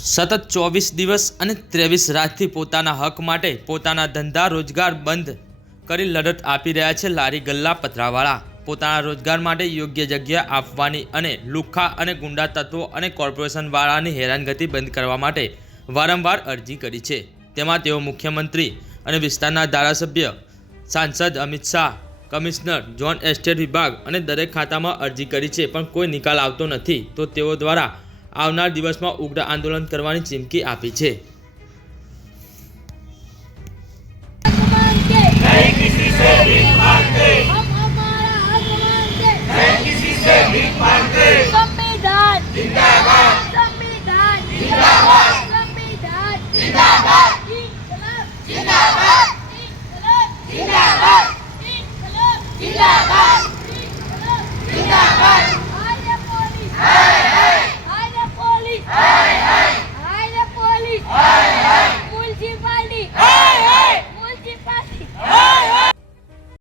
સતત ચોવીસ દિવસ અને ત્રેવીસ રાતથી પોતાના હક માટે પોતાના ધંધા રોજગાર બંધ કરી લડત આપી રહ્યા છે લારી ગલ્લા પથરાવાળા. પોતાના રોજગાર માટે યોગ્ય જગ્યા આપવાની અને લુખ્ખા અને ગુંડા તત્વો અને કોર્પોરેશનવાળાની હેરાનગતિ બંધ કરવા માટે વારંવાર અરજી કરી છે. તેમાં તેઓ મુખ્યમંત્રી અને વિસ્તારના ધારાસભ્ય, સાંસદ Amit Shah, commissioner zone estate વિભાગ અને દરેક ખાતામાં અરજી કરી છે પણ કોઈ નિકાલ આવતો નથી. તો તેઓ દ્વારા આવનાર દિવસમાં ઉગ્ર આંદોલન કરવાની ચીમકી આપી છે.